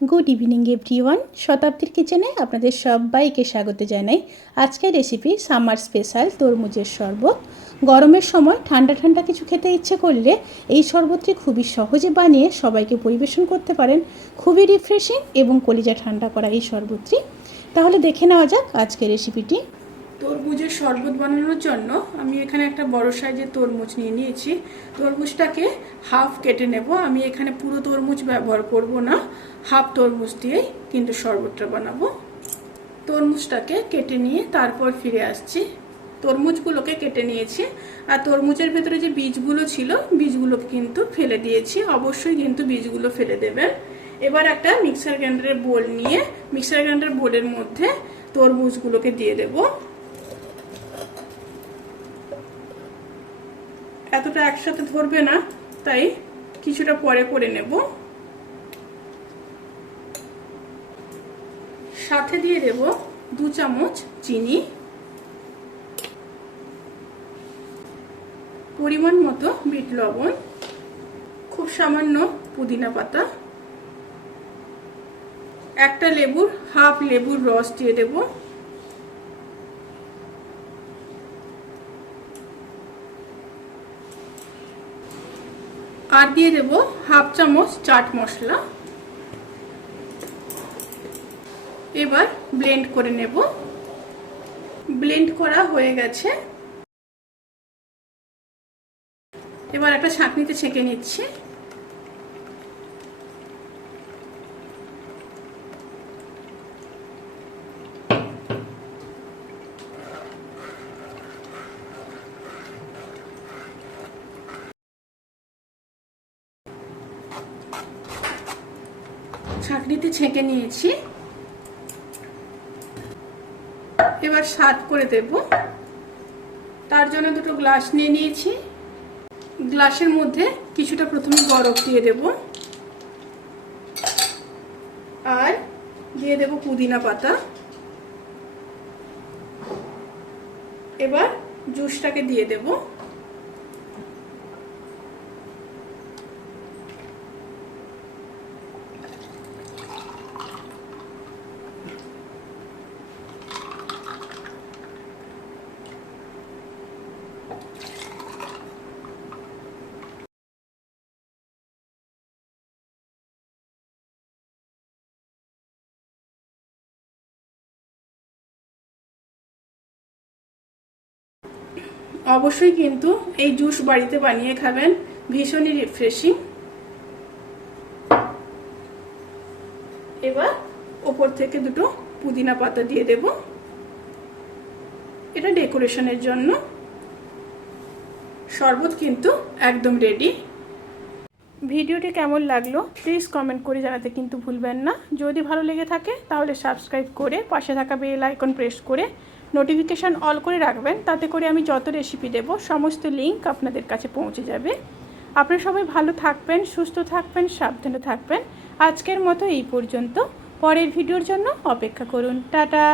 Good evening everyone. শতাব্দীর কিচেনে আপনাদের সবাইকে স্বাগত জানাই। আজকের রেসিপি সামার স্পেশাল তরমুজের শরবত। গরমের সময় ঠান্ডা ঠান্ডা কিছু খেতে ইচ্ছে করলে এই শরবতটি খুবই সহজে বানিয়ে সবাইকে পরিবেশন করতে পারেন। খুবই রিফ্রেশিং এবং কলিজা ঠান্ডা করা এই শরবতটি। তাহলে দেখে নেওয়া যাক আজকের রেসিপিটি। তরমুজের শরবত বানানোর জন্য আমি এখানে একটা বড় সাইজের তরমুজ নিয়ে নিয়েছি। তরমুজটাকে হাফ কেটে নেব। আমি এখানে পুরো তরমুজ ব্যবহার করব না, হাফ তরমুজ দিয়েই কিন্তু শরবতটা বানাবো। তরমুজটাকে কেটে নিয়ে তারপর ফিরে আসছি। তরমুজগুলোকে কেটে নিয়েছি, আর তরমুজের ভেতরে যে বীজগুলো ছিল বীজগুলোকে কিন্তু ফেলে দিয়েছি। অবশ্যই কিন্তু বীজগুলো ফেলে দেবেন। এবার একটা মিক্সার গ্রাইন্ডারের বোল নিয়ে মিক্সার গ্রাইন্ডার বোলের মধ্যে তরমুজগুলোকে দিয়ে দেব। এতটা একসাথে ধরবে না, তাই কিছুটা পরে করে নেব। সাথে দিয়ে দেব 2 চামচ চিনি, পরিমাণ মতো বিট লবণ, খুব সামান্য পুদিনা পাতা, একটা লেবুর হাফ লেবুর রস দিয়ে দেব, আর দিয়ে দেব হাফ চামচ চাট মশলা। এবার ব্লেন্ড করে নেব। ব্লেন্ড করা হয়ে গেছে। এবার একটা ছাঁকনিতে ছেঁকে নিচ্ছি। ছাঁকনিতে ছেঁকে নিয়েছি। এবার স্বাদ করে দেব। তার জন্য দুটো গ্লাস নিয়ে নিয়েছি। গ্লাসের মধ্যে কিছুটা প্রথমে বরফ দিয়ে দেব, আর দিয়ে দেব পুদিনা পাতা। এবার জুসটাকে দিয়ে দেব। অবশ্যই কিন্তু এই জুস বাড়িতে বানিয়ে খাবেন, ভীষণই রিফ্রেশিং। এবার ওপর থেকে দুটো পুদিনা পাতা দিয়ে দেব, এটা ডেকোরেশনের জন্য। শরবত কিন্তু একদম রেডি। ভিডিওটি কেমন লাগলো প্লিজ কমেন্ট করে জানাতে কিন্তু ভুলবেন না। যদি ভালো লেগে থাকে তাহলে সাবস্ক্রাইব করে পাশে থাকা বেল আইকন প্রেস করে নোটিফিকেশান অল করে রাখবেন। তাতে করে আমি যত রেসিপি দেব সমস্ত লিঙ্ক আপনাদের কাছে পৌঁছে যাবে। আপনারা সবাই ভালো থাকবেন, সুস্থ থাকবেন, সাবধানে থাকবেন। আজকের মতো এই পর্যন্ত। পরের ভিডিওর জন্য অপেক্ষা করুন। টাটা।